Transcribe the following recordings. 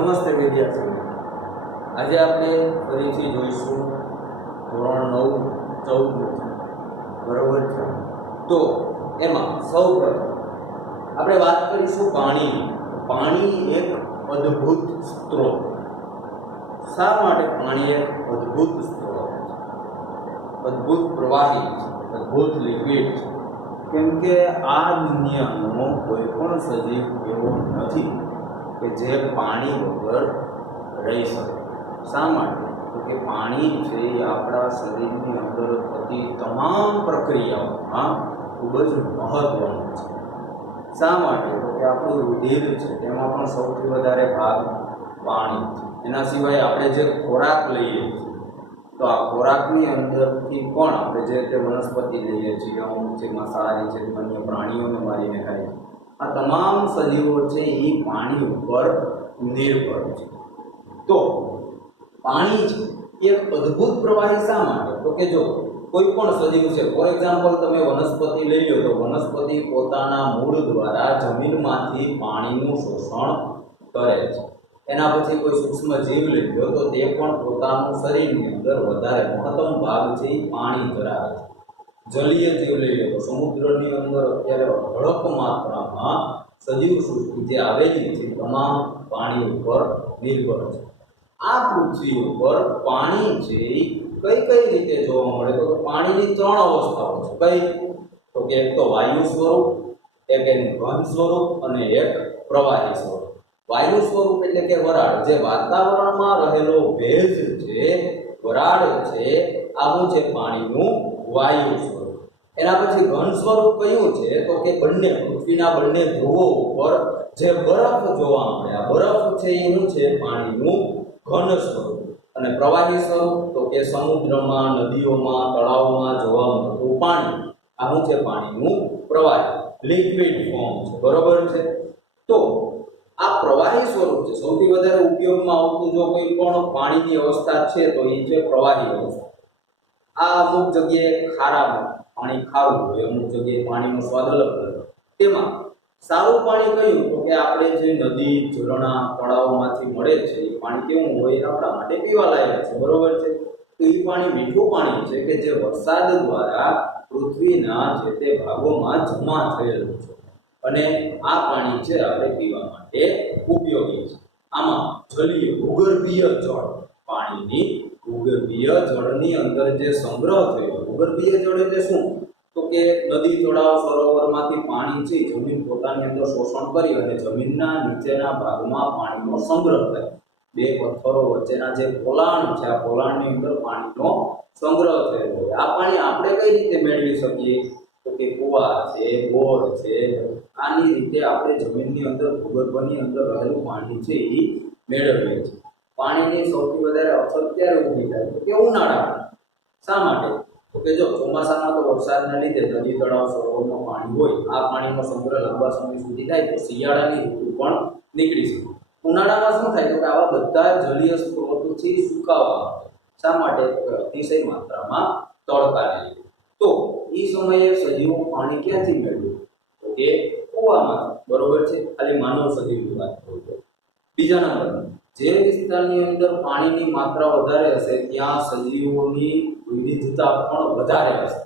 નમસ્તે વિદ્યાર્થીઓ, આજે આપણે ફરીથી જોઈશું ધોરણ 9 14 બરોબર છે। તો એમાં સૌપ્રથમ આપણે વાત કરીશું પાણી। પાણી એક અદ્ભુત સ્ત્રોત। શા માટે પાણી એક અદ્ભુત સ્ત્રોત છે, અદ્ભુત પ્રવાહી છે, અદ્ભુત લિક્વિડ છે? કેમ કે આ દુનિયાનો કોઈ પણ સજીવ એવો નથી કે જે પાણી વગર રહી શકે। શા માટે? તો કે પાણી છે એ આપણા શરીરની અંદર થતી તમામ પ્રક્રિયાઓમાં ખૂબ જ મહત્વનું છે। શા માટે? તો કે આપણું રુધિર છે તેમાં પણ સૌથી વધારે ભાગ પાણી છે। એના સિવાય આપણે જે ખોરાક લઈએ છીએ તો આ ખોરાકની અંદરથી પણ આપણે જે તે વનસ્પતિ લઈએ છીએ, અમુક છે માંસાહારી છે, અન્ય પ્રાણીઓને મારીને ખાઈએ, આ તમામ સજીવો છે એ પાણી ઉપર નિર્ભર છે। તો પાણી છે એક અદ્ભુત પ્રવાહી શા માટે? તો કે જો કોઈ પણ સજીવ છે, ફોર એક્ઝામ્પલ તમે વનસ્પતિ લઈ લો તો વનસ્પતિ પોતાના મૂળ દ્વારા જમીનમાંથી પાણીનું શોષણ કરે છે। એના પછી કોઈ સૂક્ષ્મ જીવ લઈ લો તો તે પણ પોતાનું શરીરની અંદર વધારે મહત્તમ ભાગ છે એ પાણી ધરાવે છે। જલીય જીવ લઈ લો તો સમુદ્રની અંદર અત્યારે અઢળક માત્રામાં સજીવ સૃષ્ટિ જે આવેલી છે તમામ પાણી ઉપર નિર્ભર છે। આ પૃથ્વી ઉપર પાણી છે કઈ કઈ રીતે જોવા મળે? તો પાણીની ત્રણ અવસ્થાઓ છે। કઈ? તો કે એક તો વાયુ સ્વરૂપ, એક એનું ઘન સ્વરૂપ અને એક પ્રવાહી સ્વરૂપ। વાયુ સ્વરૂપ એટલે કે વરાળ, જે વાતાવરણમાં રહેલો ભેજ છે, વરાળ છે, આવું છે પાણીનું વાયુ સ્વરૂપ। એના પછી ઘન સ્વરૂપ કયું છે? તો કે બંને પૃથ્વીના બંને ધ્રુવો ઉપર જે બરફ જોવા મળે, આ બરફ છે એનું છે પાણીનું ઘન સ્વરૂપ। અને પ્રવાહી સ્વરૂપ તો કે સમુદ્રમાં, નદીઓમાં, તળાવોમાં જોવા મળતું પાણી, આવું છે પાણીનું પ્રવાહી, લિક્વિડ ફોર્મ છે, બરોબર છે। તો આ પ્રવાહી સ્વરૂપ છે, સૌથી વધારે ઉપયોગમાં આવતું જો કોઈ પણ પાણીની અવસ્થા છે તો એ છે પ્રવાહી અવસ્થા। આ અમુક જગ્યાએ ખારામાં પાણી ખારું હોય, અમુક જગ્યાએ પાણીનો સ્વાદ અલગ હોય। તેમાં સારું પાણી કયું? તો કે આપણે જે નદી, ઝરણા, તળાવોમાંથી મળે છે એ પાણી કેવું હોય? આપણા માટે પીવાલાયક છે, બરોબર છે। તો એ પાણી મીઠું પાણી છે કે જે વરસાદ દ્વારા પૃથ્વીના જે તે ભાગોમાં જમા થયેલું છે અને આ પાણી છે આપણે પીવા માટે ઉપયોગી છે। આમાં જલીય ભૂગર્ભીય જળ, પાણીની ભૂગર્ભીય જળની અંદર જે સંગ્રહ થયો, ભૂગર્ભીય જળ એટલે શું? તો કે નદી, તળાવ, સરોવરમાંથી પાણી છે જમીન પોતાની અંદર શોષણ કરી અને જમીનના નીચેના ભાગમાં પાણીનો સંગ્રહ થાય। બે પથ્થરો વચ્ચેના જે પોલાણ છે, આ પોલાણની અંદર પાણીનો સંગ્રહ થયેલો હોય। આ પાણી આપણે કઈ રીતે મેળવી શકીએ? તો કે કુવા છે, બોર છે, આની રીતે આપણે જમીનની અંદર, ભૂગર્ભની અંદર રહેલું પાણી છે એ મેળવીએ છીએ। પાણીની સૌથી વધારે અછત ક્યારે ઊભી થાય? તો કે ઉનાળામાં। શા માટે? તો કે જો ચોમાસામાં તો વરસાદના લીધે નદી, તળાવ, સરોવરમાં પાણી હોય, આ પાણીનો સંગ્રહ લાંબા સમય સુધી થાય તો શિયાળાની ઋતુ પણ નીકળી શકે। ઉનાળામાં શું થાય? તો કે આવા બધા જલીય સ્ત્રોતોથી સુકાવા આવે। શા માટે? તો કે અતિશય માત્રામાં તડકાને લીધે। તો એ સમયે સજીવો પાણી ક્યાંથી મેળવે? તો કે કુવામાંથી, બરોબર છે। ખાલી માનવ સજીવની વાત કરું તો બીજા નંબર, જે વિસ્તારની અંદર પાણીની માત્રા વધારે હશે ત્યાં સજીવોની વિવિધતા પણ વધારે હશે।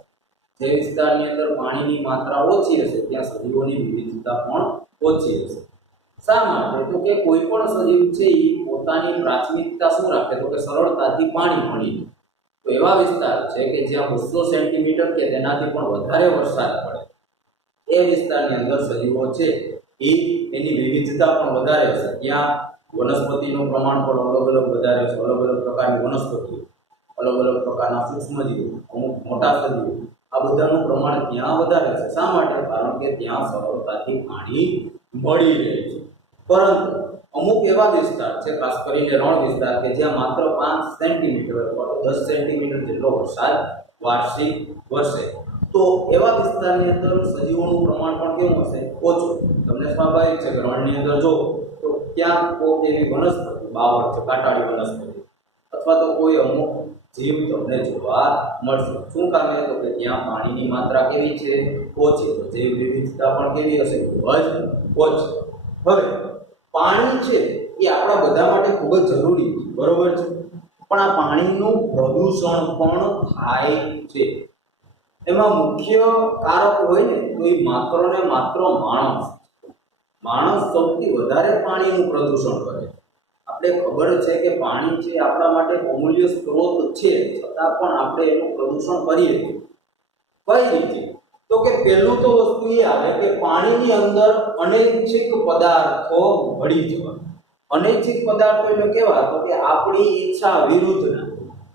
જે વિસ્તારની અંદર પાણીની માત્રા ઓછી હશે ત્યાં સજીવોની વિવિધતા પણ ઓછી હશે। શા માટે? તો કે કોઈ પણ સજીવ છે એ પોતાની પ્રાથમિકતા શું રાખે? તો કે સરળતાથી પાણી મળી જાય। તો એવા વિસ્તાર છે કે જ્યાં 200 સેન્ટીમીટર કે તેનાથી પણ વધારે વરસાદ પડે, એ વિસ્તારની અંદર સજીવો છે એની વિવિધતા પણ વધારે હશે। ત્યાં વનસ્પતિનું પ્રમાણ પણ અલગ અલગ વધારે છે, અલગ અલગ પ્રકારની વનસ્પતિઓ, અલગ અલગ પ્રકારના સૂક્ષ્મજીવો, અમુક મોટા સજીવો, આ બધાનું પ્રમાણ ત્યાં વધારે છે। શા માટે? કારણ કે ત્યાં સરળતાથી પાણી મળી રહે છે। પરંતુ અમુક એવા વિસ્તાર છે, ખાસ કરીને રણ વિસ્તાર, કે જ્યાં માત્ર 5 સેન્ટીમીટર અથવા 10 સેન્ટીમીટર જેટલો વરસાદ વાર્ષિક વરસે, તો એવા વિસ્તારની અંદર સજીવોનું પ્રમાણ પણ કેવું હશે? ઓછું। તમને સ્વાભાવિક છે કે રણની અંદર જો તો ક્યાં કોઈ એવી વનસ્પતિ, બાવળ છે, કાંટાળી વનસ્પતિ, અથવા તો કોઈ અમુક જીવ તમને જોવા મળશે। શું કામે? તો કે ત્યાં પાણીની માત્રા કેવી છે? ઓછી। તો જૈવ વિવિધતા પણ કેવી હશે? ખૂબ જ ઓછી। હવે પાણી છે એ આપણા બધા માટે ખૂબ જ જરૂરી છે, બરોબર છે. પણ આ પાણીનું પ્રદૂષણ પણ થાય છે. એમાં મુખ્ય કારક હોય ને તો એ માત્ર ને માત્ર માણસ સૌથી વધારે પાણીનું પ્રદૂષણ કરે. આપણે ખબર છે કે પાણી છે આપણા માટે અમૂલ્ય સ્ત્રોત છે, છતાં પણ આપણે એનું પ્રદૂષણ કરીએ. કઈ રીતે? તો કે પહેલું તો વસ્તુ એ આવે કે પાણીની અંદર અનૈચ્છિક પદાર્થો ભળી જવા. અનૈચ્છિક પદાર્થો એટલે કેવા? તો કે આપણી ઈચ્છા વિરુદ્ધના,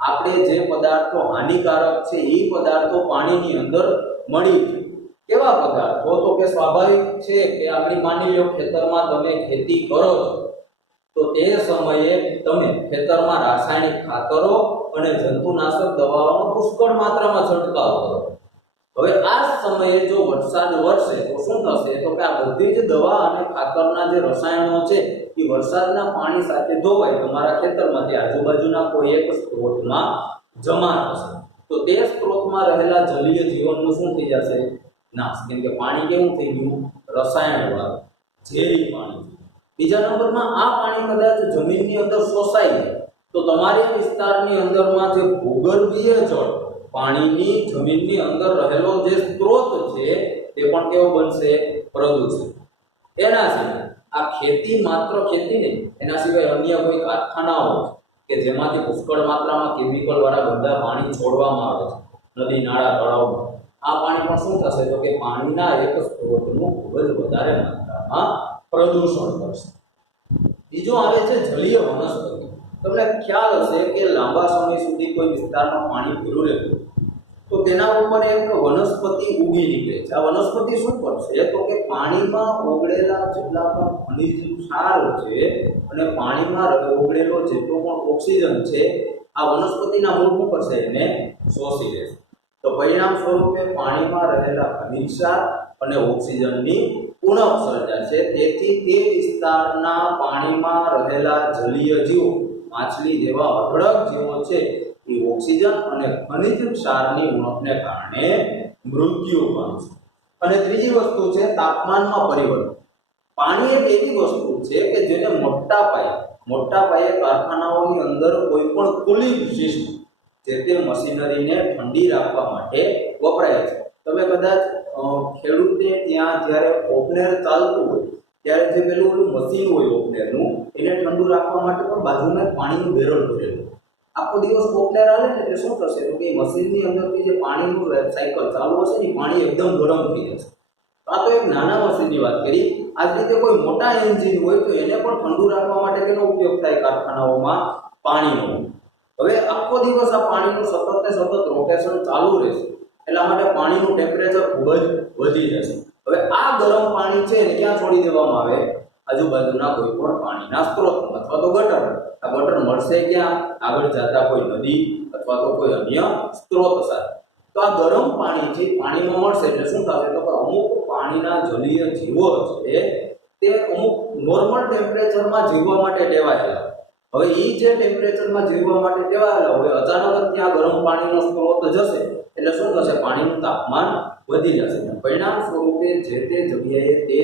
આપણે જે પદાર્થો હાનિકારક છે એ પદાર્થો પાણીની અંદર મળી જાય. કેવા પદાર્થો? તો કે સ્વાભાવિક છે કે આપણી માની લો ખેતરમાં તમે ખેતી કરો છો તો તે સમયે તમે ખેતરમાં રાસાયણિક ખાતરો અને જંતુનાશક દવાઓનો પુષ્કળ માત્રામાં છંટકાવ કરો. હવે આ સમયે જો વરસાદ વરસે તો શું થશે? તો કે આ બધી જ દવા અને ખાતરના જે રસાયણો છે એ વરસાદના પાણી સાથે ધોવાય તમારા ખેતરમાંથી આજુબાજુના કોઈ એક સ્ત્રોતમાં જમા થશે. તો તે સ્ત્રોતમાં રહેલા જલીય જીવનનું શું થઈ જશે? નાશ. કેમ કે પાણી કેવું થઈ ગયું? રસાયણવાળું, ઝેરી પાણી. બીજા નંબરમાં આ પાણી કદાચ જમીનની અંદર શોષાઈ જાય તો તમારા વિસ્તારની અંદરમાં જે ભૂગર્ભીય જળ પાણીની જમીનની અંદર રહેલો જે સ્ત્રોત છે તે પણ કેવો બનશે? પ્રદૂષિત. એના સિવાય આ ખેતી, માત્ર ખેતી નહીં, એના સિવાય અન્ય કોઈ કારખાનાઓ કે જેમાંથી પુષ્કળ માત્રામાં કેમિકલ વાળા ગંદા પાણી છોડવામાં આવે છે નદી, નાળા, તળાવમાં, આ પાણી પણ શું થશે? તો કે પાણીના એક સ્ત્રોતનું ખૂબ જ વધારે માત્રામાં પ્રદૂષણ કરશે. બીજો આવે છે જલીય વનસ્પતિ. તમને ખ્યાલ હશે કે લાંબા સમય સુધી કોઈ વિસ્તારમાં પાણી ભર્યું રહેતું તો તેના ઉપર એક વનસ્પતિ ઉગી નીકળે છે. આ વનસ્પતિ શું કરશે? તો કે પાણીમાં ઓગળેલા જેટલા પણ ખનિજ ક્ષાર છે અને પાણીમાં ઓગળેલો જેટલો પણ ઓક્સિજન છે આ વનસ્પતિના મૂળ શું કરશે? એને શોષી લેશે. તો પરિણામ સ્વરૂપે પાણીમાં રહેલા ખનિજ ક્ષાર અને ઓક્સિજનની ઉણપ સર્જાશે. તેથી તે વિસ્તારના પાણીમાં રહેલા જલીય જીવો, માછલી જેવા અઢળક જીવો છે એ ઓક્સિજન અને ખનિજ ક્ષારની ઉણપને કારણે મૃત્યુ પામશે. અને ત્રીજી વસ્તુ છે તાપમાનમાં પરિવર્તન. પાણી એક એવી વસ્તુ છે કે જેને મોટા પાયે કારખાનાઓની અંદર કોઈ પણ કુલિંગ સિસ્ટમ, જે તે મશીનરીને ઠંડી રાખવા માટે વપરાય છે. તમે કદાચ ખેડૂતને ત્યાં જ્યારે ઓપનેર ચાલતું હોય ત્યારે જે પેલું મશીન હોય ઓપનેરનું, એને ઠંડુ રાખવા માટે પણ બાજુમાં પાણીનું બેરલ ભરેલું. આખો દિવસ ઓપનેર હાલે ને એટલે શું થશે? તો કે મશીનની અંદરથી જે પાણીનું સાયકલ ચાલુ હશે ને પાણી એકદમ ગરમ થઈ જશે. આ તો એક નાના મશીનની વાત કરી. આ જ રીતે કોઈ મોટા એન્જિન હોય તો એને પણ ઠંડુ રાખવા માટે તેનો ઉપયોગ થાય કારખાનાઓમાં? પાણીનો. હવે આખો દિવસ આ પાણીનું સતત ને સતત રોટેશન ચાલુ રહેશે, એટલા માટે પાણીનું ટેમ્પરેચર ખૂબ જ વધી જશે. હવે આ ગરમ પાણી છે એને ક્યાં છોડી દેવામાં આવે? આજુબાજુના કોઈ પણ પાણીના સ્ત્રોતમાં અથવા તો ગટર. આ ગટર મળશે ક્યાં? આગળ જતા કોઈ નદી અથવા તો કોઈ અન્ય સ્ત્રોત સાથે. તો આ ગરમ પાણી છે પાણીમાં મળશે એટલે શું થશે? તો કે અમુક પાણીના જલીય જીવો છે તે અમુક નોર્મલ ટેમ્પરેચરમાં જીવવા માટે ટેવાયેલા. હવે એ જે ટેમ્પરેચરમાં જીવવા માટે ટેવાયેલા હોય અચાનક જ ત્યાં ગરમ પાણીનો સ્ત્રોત જશે એટલે શું થશે? પાણીનું તાપમાન વધી જશે. પરિણામ સ્વરૂપે જે તે જગ્યાએ તે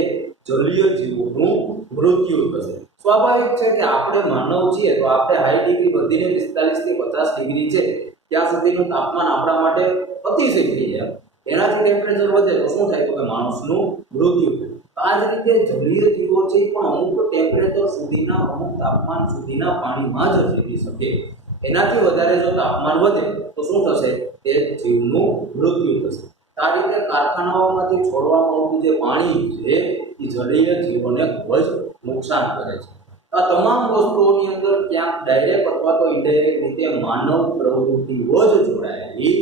જલીય જીવોનું મૃત્યુ થશે. સ્વાભાવિક છે કે આપણે માનવ છીએ તો આપણે હાઈ ડિગ્રી વધીને 45 થી 50 ડિગ્રી છે ત્યાં સુધીનું તાપમાન આપણા માટે અતિશય થઈ જાય. એનાથી ટેમ્પરેચર વધે તો શું થાય? તો કે માણસનું મૃત્યુ થાય. આ જ રીતે જલીય જીવો છે પણ અમુક ટેમ્પરેચર સુધીના, અમુક તાપમાન સુધીના પાણીમાં જ જીવી શકે. એનાથી વધારે જો તાપમાન વધે તો શું થશે? તે જીવનું મૃત્યુ થશે. આ રીતે કારખાનાઓમાંથી છોડવામાં આવતું જે પાણી છે એ જલીય જીવોને ખૂબ જ નુકસાન કરે છે. આ તમામ વસ્તુઓની અંદર ક્યાંક ડાયરેક્ટ અથવા તો ઇનડાયરેક્ટ રીતે માનવ પ્રવૃત્તિઓ જ જોડાયેલી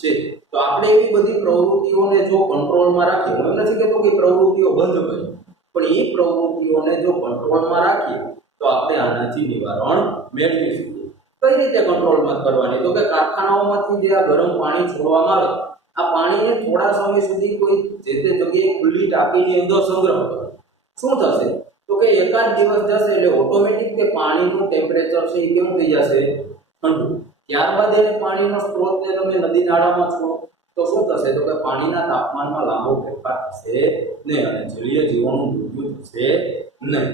છે. તો આપણે એવી બધી પ્રવૃત્તિઓને જો કંટ્રોલમાં રાખીએ, હું એમ નથી કહેતો કે પ્રવૃત્તિઓ બંધ કરીએ, પણ એ પ્રવૃત્તિઓને જો કંટ્રોલમાં રાખીએ તો આપણે આનાથી નિવારણ મેળવી શકીએ. કઈ રીતે કંટ્રોલમાં કરવાની? તો કે કારખાનાઓમાંથી જે આ ગરમ પાણી છોડવામાં આવે આ પાણીને થોડા સમય સુધી કોઈ જે તે જગ્યાએ ખુલ્લી ટાંકીની અંદર સંગ્રહ કરો. શું થશે? તો કે એકાદ દિવસ જશે એટલે ઓટોમેટિક તે પાણીનું ટેમ્પરેચર છે એ કેવું થઈ જશે? ઠંડુ. ત્યારબાદ એને પાણીનો સ્ત્રોતને તમે નદી નાળામાં છોડો તો શું થશે? તો કે પાણીના તાપમાનમાં લાંબો ફેરફાર થશે નહીં અને જલીય જીવોનું મૃત્યુ થશે નહીં.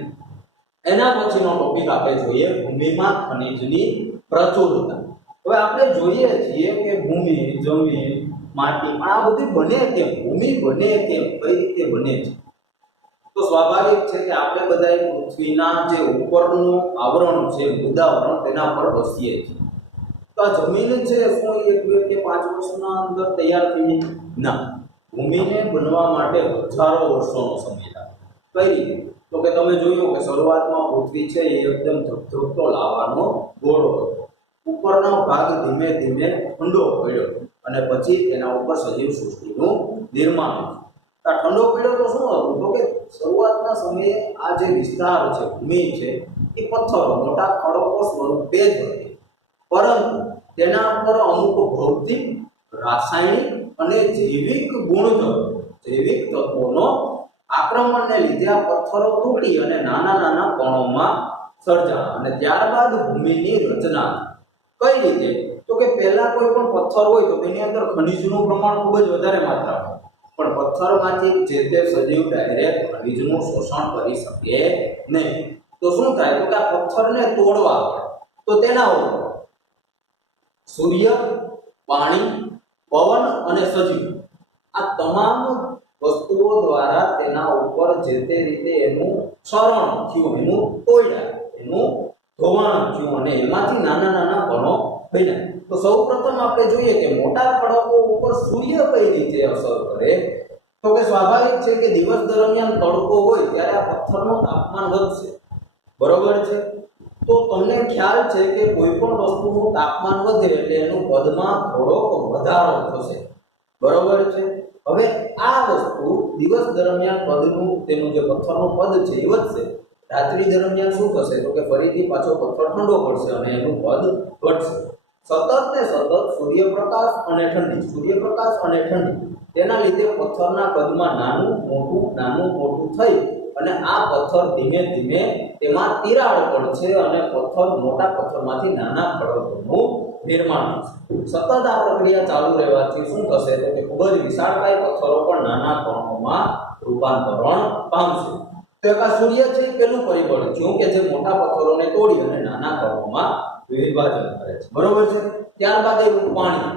એના પછીનો ટોપિક ટોપિક આપણે જોઈએ ભૂમિમાં ખનિજની પ્રચુરતા. હવે આપણે જોઈએ છીએ કે ભૂમિ, જમીન, માટી પણ આ બધી બને કેમ, ભૂમિ બને કેમ, કઈ રીતે બને છે? તો સ્વાભાવિક છે કે આપણે બધા પૃથ્વીના જે ઉપરનું આવરણ છે, મૃદાવરણ, તેના પર વસીએ છીએ. તો આ જમીન છે શું એક બે કે 5 વર્ષના અંદર તૈયાર થઈ જાય? ના, ભૂમિને બનવા માટે હજારો વર્ષોનો સમય લાગે. કઈ રીતે? તો કે તમે જોયું કે શરૂઆતમાં પૃથ્વી છે એ એકદમ ધબધબતો લાવાનો ગોળો હતો. ઉપરનો ભાગ ધીમે ધીમે ઠંડો પડ્યો અને પછી તેના ઉપર સજીવ સૃષ્ટિનું નિર્માણ થયું. આ ઠંડો પડ્યો તો શું હતું? તો કે શરૂઆતના સમયે આ જે વિસ્તાર છે, ભૂમિ છે, એ પથ્થરો, મોટા ખડકો સ્વરૂપે જ હતી. પરંતુ તેના પર અમુક ભૌતિક, રાસાયણિક અને જૈવિક ગુણધર્મો, જૈવિક તત્વોનો આક્રમણને લીધે આ પથ્થરો તૂટી અને નાના નાના કણોમાં સર્જાણા અને ત્યારબાદ ભૂમિની રચના. કઈ રીતે? તો કે પહેલા કોઈ પણ પથ્થર હોય તો તેની અંદર ખનિજનું પ્રમાણ ખૂબ જ વધારે માત્રામાં, પણ પથ્થરમાંથી જે તે સજીવ ડાયરેક્ટ ખનિજનું શોષણ કરી શકે નહીં. તો શું થાય? તો કે આ પથ્થરને તોડવા પડે. તો તેના ઉપર સૂર્ય, પાણી, પવન અને સજીવ આ તમામ વસ્તુઓ દ્વારા તેના ઉપર જે તે રીતે એનું ક્ષરણ થયું, એનું તોડ્યા, એનું ધોવાણ થયું અને એમાંથી નાના નાના કણો બન્યા. તો સૌપ્રથમ આપણે જોઈએ કે મોટા ખડકો ઉપર સૂર્ય કઈ રીતે અસર કરે. તો કે સ્વાભાવિક છે કે દિવસ દરમિયાન તડકો હોય ત્યારે આ પથ્થરનું તાપમાન વધશે, બરોબર છે? તો તમને ખ્યાલ છે કે કોઈ પણ વસ્તુનું તાપમાન વધે એટલે એનું કદમાં થોડોક વધારો થશે, બરોબર છે? હવે આ વસ્તુ દિવસ દરમિયાન કદનું, તેનું જે પથ્થરનું કદ છે એ વધશે. રાત્રિ દરમિયાન શું થશે? તો કે ફરીથી પાછો પથ્થર ઠંડો પડશે અને એનું કદ ઘટશે. સતત ને સતત સૂર્યપ્રકાશ અને ઠંડી, સૂર્યપ્રકાશ અને ઠંડી, તેના લીધે પથ્થરના કદમાં નાનું મોટું થઈ અને આ પથ્થર ધીમે ધીમે તેમાં તિરાડ પડશે અને પથ્થર, મોટા પથ્થરમાંથી નાના ખડકોનું નિર્માણ થશે. સતત આ પ્રક્રિયા ચાલુ રહેવાથી શું થશે? તો કે ખૂબ જ વિશાળકાય પથ્થરો પણ નાના કણોમાં રૂપાંતરણ પામશે. તો એક આ સૂર્ય છે પેલું પરિબળ થયું કે જે મોટા પથ્થરોને તોડી અને નાના કણોમાં વિભાજન કરે છે, બરોબર છે? ત્યારબાદ એવું પાણી.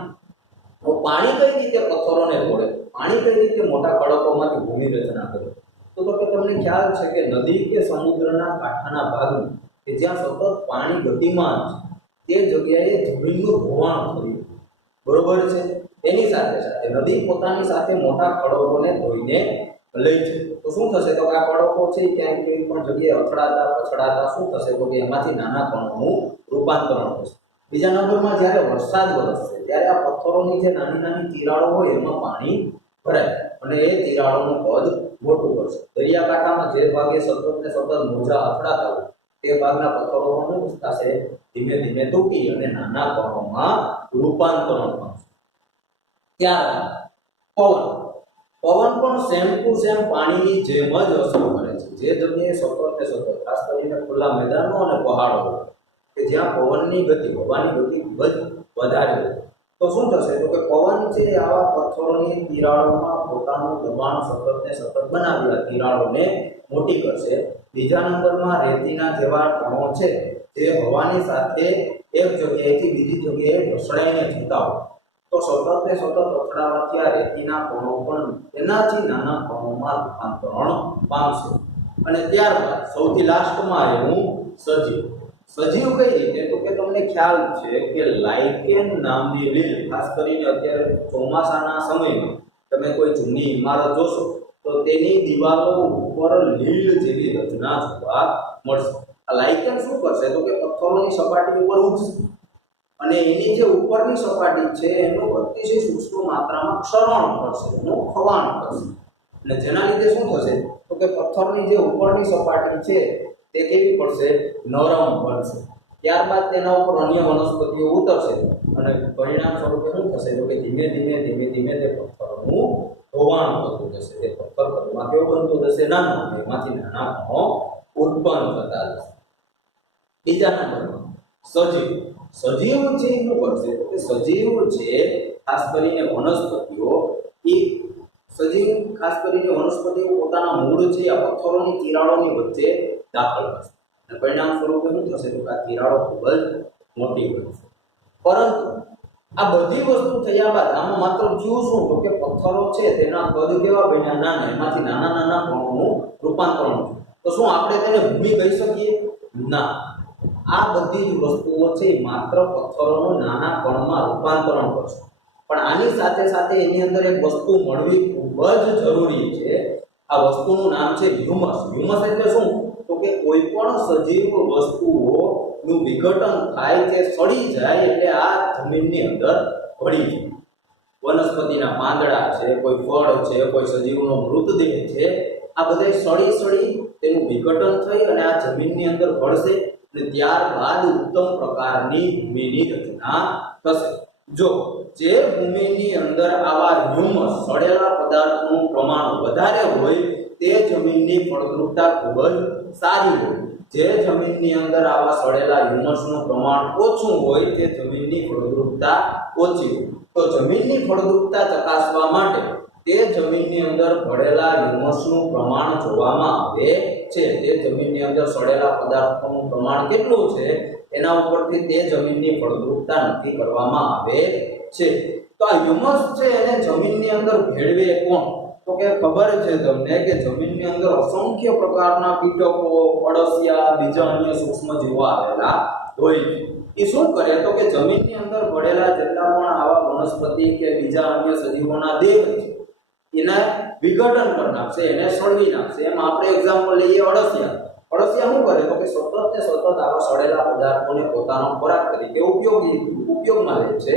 તો પાણી કઈ રીતે પથ્થરોને તોડે? પાણી કઈ રીતે મોટા ખડકોમાંથી ભૂમિ રચના કરે? તો કે તમને ખ્યાલ છે કે નદી કે સમુદ્રના કાંઠાના ભાગમાં કે જ્યાં સતત પાણી ગતિમાન છે તે જગ્યાએ જમીનનું ધોવાણ થયું, બરોબર છે? એની સાથે સાથે નદી પોતાની સાથે મોટા ખડકોને ધોઈને લઈ છે. તો શું થશે? તો આ ખડકો છે ક્યાંક કોઈ પણ જગ્યાએ અથડાતા પછડાતા શું થશે? તો કે એમાંથી નાના કણોનું રૂપાંતરણ થશે. બીજા નંબરમાં જ્યારે વરસાદ વરસશે ત્યારે આ પથ્થરોની જે નાની નાની તિરાડો હોય એમાં પાણી ભરાય અને એ તિરાડોનું કદ મોટું કરશે. દરિયાકાંઠામાં જે ભાગે સતત ને સતત મોજા અથડાતા હોય તે ભાગના પથ્થરોનું શું થશે? ધીમે ધીમે તૂટી અને નાના કણોમાં રૂપાંતરણ પામશે. ત્યારબાદ પવન. પવન પણ સેમ ટુ સેમ પાણીની જેમ જ અસર કરે છે. જે જગ્યાએ સતત ને સતત, ખાસ કરીને ખુલ્લા મેદાનો અને પહાડો કે જ્યાં પવનની ગતિ, હવાની ગતિ ખૂબ જ વધારે હોય, તો શું થશે? તો કે પવન છે આવા પથ્થરોની તિરાડોમાં પોતાનું દબાણ સતત ને સતત બનાવી આ તિરાડોને મોટી કરશે. બીજા નંબરમાં રેતીના જેવા કણો છે જે હવાની સાથે એક જગ્યાએથી બીજી જગ્યાએ ઢસડાઈને જતા હોય, તો સતત ને સતત અથડાવાથી આ રેતીના કણો પણ એનાથી નાના કણોમાં રૂપાંતરણ પામશે. અને ત્યારબાદ સૌથી લાસ્ટમાં આવ્યું સજીવ. સજીવ કઈ રીતે? તો કે તમને ખ્યાલ છે કે લાઇકેન નામની લીલ, ખાસ કરીને અત્યારે ચોમાસાના સમયમાં તમે કોઈ જૂની ઇમારત જોશો તો તેની દિવાલો ઉપર લીલ જેવી રચના જોવા મળશે. આ લાઇકેન શું કરશે? તો કે પથ્થરોની સપાટી ઉપર ઉગશે અને એની જે ઉપરની સપાટી છે એનું અતિશય સૂક્ષ્મ માત્રામાં ક્ષરણ કરશે, એનું ખવાણ કરશે અને જેના લીધે શું થશે? તો કે પથ્થરની જે ઉપરની સપાટી છે તે કેવી પડશે? નરમ બનશે. ત્યારબાદ તેના ઉપર અન્ય વનસ્પતિઓ ઉતરશે અને પરિણામ સ્વરૂપે શું થશે? તો કે ધીમે ધીમે તે પથ્થરનું ધોવાણ થતું જશે. તે પથ્થર કદમાં કેવો બનતો જશે? નાનો. એમાંથી નાના કણો ઉત્પન્ન થતા જશે. બીજા નંબરમાં સજીવ. સજીવ છે શું કરશે? તો કે સજીવ છે ખાસ કરીને વનસ્પતિઓ, એ સજીવ ખાસ કરીને વનસ્પતિઓ પોતાના મૂળ છે આ પથ્થરોની તિરાડોની વચ્ચે દાખલ કરશે. અને પરિણામ સ્વરૂપે શું થશે તો આ તિરાડો ખૂબ જ મોટી બનશે. પરંતુ આ બધી વસ્તુ થયા બાદ આમાં માત્ર થયું શું તો કે પથ્થરો છે તેના કદ કેવા બન્યા નાના, એમાંથી નાના નાના કણોનું રૂપાંતરણ થયું. તો શું આપણે તેને ભૂમિ કહી શકીએ? ના. આ બધી જ વસ્તુઓ છે માત્ર પથ્થરોનું નાના કણમાં રૂપાંતરણ કરશે. પણ આની સાથે સાથે એની અંદર એક વસ્તુ મળવી ખૂબ જ જરૂરી છે. આ વસ્તુનું નામ છે હ્યુમસ. હ્યુમસ એટલે શું તો કે કોઈ પણ સજીવ વસ્તુઓનું વિઘટન થાય તે સડી જાય એટલે આ જમીનની અંદર ભળી જાય. વનસ્પતિના પાંદડા છે, કોઈ ફળ છે, કોઈ સજીવનો મૃતદેહ છે, આ બધા સડી સડી તેનું વિઘટન થઈ અને આ જમીનની અંદર ભળશે અને ત્યારબાદ ઉત્તમ પ્રકારની ભૂમિની રચના થશે. જો જે ભૂમિની અંદર આવા હ્યુમસ સડેલા પદાર્થનું પ્રમાણ વધારે હોય તે જમીનની ફળદ્રુપતા ખૂબ જ સારી હોય. જે જમીનની અંદર આવા સડેલા હ્યુમસનું પ્રમાણ ઓછું હોય તે જમીનની ફળદ્રુપતા ઓછી હોય. તો જમીનની ફળદ્રુપતા ચકાસવા માટે તે જમીનની અંદર ભળેલા હ્યુમસનું પ્રમાણ જોવામાં આવે છે. તે જમીનની અંદર સડેલા પદાર્થોનું પ્રમાણ કેટલું છે એના ઉપરથી તે જમીનની ફળદ્રુપતા નક્કી કરવામાં આવે છે. તો આ હ્યુમસ છે એને જમીનની અંદર ભેળવે કોણ? તો કે ખબર છે તમને કે જમીનની અંદર અસંખ્ય પ્રકારના કીટકો, અળસિયા, બીજા અન્ય સૂક્ષ્મ જીવો આવેલા હોય છે. એ શું કરે તો કે જમીનની અંદર ભળેલા જેટલા પણ આવા વનસ્પતિ કે બીજા અન્ય સજીવોના દેહ છે એને વિઘટન કરી નાખશે, એને સળવી નાખશે. એમાં આપણે એક્ઝામ્પલ લઈએ અળસિયા. અળસિયા શું કરે તો કે સતત ને સતત આવા સડેલા પદાર્થોને પોતાનો ખોરાક તરીકે ઉપયોગમાં લે છે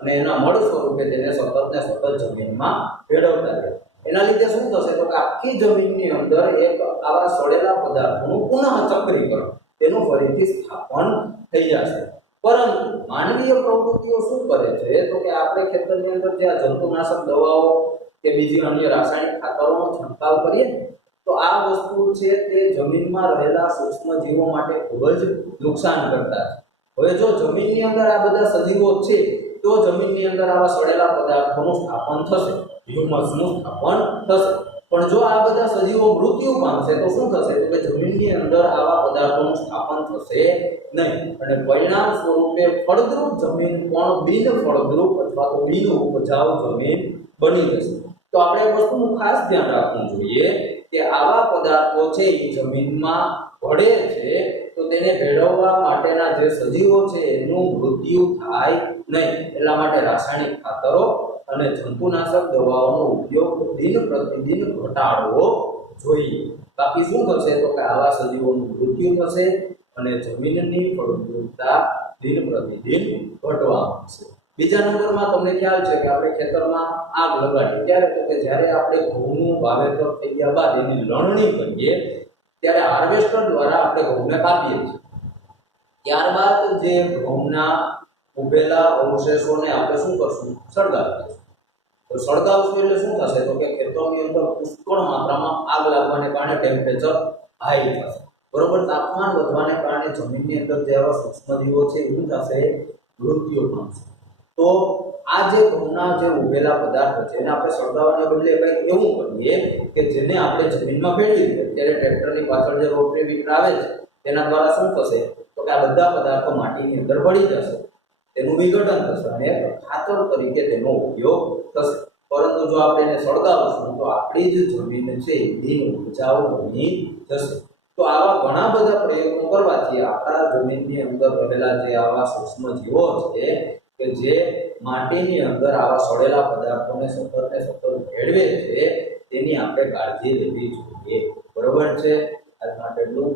અને એના મળ સ્વરૂપે તેને સતત ને સતત જમીનમાં ભેળવતા રહે. એના લીધે શું થશે તો કે આખી જમીનની અંદર એક આવા સડેલા પદાર્થોનું પુનઃ ચક્રીકરણ, તેનું ફરીથી સ્થાપન થઈ જશે. પરંતુ માનવીય પ્રવૃત્તિઓ શું કરે છે તો કે આપણે ખેતરની અંદર જે આ જંતુનાશક દવાઓ કે બીજી અન્ય રાસાયણિક ખાતરોનો છંટકાવ કરીએ તો આ વસ્તુ છે તે જમીનમાં રહેલા સૂક્ષ્મ જીવો માટે ખૂબ જ નુકસાન કરતા છે. હવે જો જમીનની અંદર આ બધા સજીવો છે તો જમીનની અંદર આવા સડેલા પદાર્થોનું સ્થાપન થશે, હ્યુમસનું સ્થાપન થશે. પણ જો આ બધા સજીવો મૃત્યુ પામશે તો શું થશે તો કે જમીનની અંદર આવા પદાર્થોનું સ્થાપન થશે નહીં અને પરિણામ સ્વરૂપે ફળદ્રુપ જમીન પણ બિન ફળદ્રુપ અથવા તો બિન ઉપજાઉ જમીન બની જશે. તો આપણે એક વસ્તુનું ખાસ ધ્યાન રાખવું જોઈએ કે આવા પદાર્થો છે એ જમીનમાં ભળે છે તો તેને ભેળવવા માટેના જે સજીવો છે એનું મૃત્યુ થાય નહીં. એટલા માટે રાસાયણિક ખાતરો અને જંતુનાશક દવાઓનો ઉપયોગ દિન પ્રતિદિન ઘટાડવો જોઈએ. બાકી શું થશે તો કે આવા સજીવોનું મૃત્યુ થશે અને જમીનની ફળદ્રુપતા દિન પ્રતિદિન ઘટવા માંડશે. બીજા નંબરમાં તમને ખ્યાલ છે કે આપણે ખેતરમાં આગ લગાડીએ ત્યારે તો કે જ્યારે આપણે ઘઉંનું વાવેતર થઈ ગયા બાદ એની લણણી કરીએ ત્યારે હાર્વેસ્ટર દ્વારા આપણે ઘઉંને કાપીએ છીએ. ત્યારબાદ જે ઘઉંના ઉભેલા અવશેષોને આપણે શું કરશું? સળગાવીશું. તો સળગાવશું એટલે શું થશે તો કે ખેતરોની અંદર પુષ્કળ માત્રામાં આગ લાગવાને કારણે ટેમ્પરેચર હાઈ થશે. બરોબર, તાપમાન વધવાને કારણે જમીનની અંદર જે આવા સૂક્ષ્મજીવો છે એ થશે મૃત્યુ પામશે. તો આ જે ઘઉંના જે ઉભેલા પદાર્થો છે એને આપણે સળગાવવાને બદલે કંઈક એવું કરીએ કે જેને આપણે જમીનમાં ભેળવી દઈએ. ત્યારે ટ્રેક્ટરની પાછળ જે રોટેવેટર આવે છે તેના દ્વારા શું થશે તો કે આ બધા પદાર્થો માટીની અંદર ભળી જશે, તેનું વિઘટન થશે અને ખાતર તરીકે તેનો ઉપયોગ થશે. પરંતુ જો આપણે એને સળગાવશું તો આપણી જ જમીન છે એ બિન ઉપજાઉ બની જશે. તો આવા ઘણા બધા પ્રયત્નો કરવાથી આપણા જમીનની અંદર રહેલા જે આવા સૂક્ષ્મ જીવો છે કે જે માટીની અંદર આવા સડેલા પદાર્થોને સતત ને સતત ભેળવે છે તેની આપણે કાળજી લેવી જોઈએ. બરોબર છે? આજ માટે એટલું.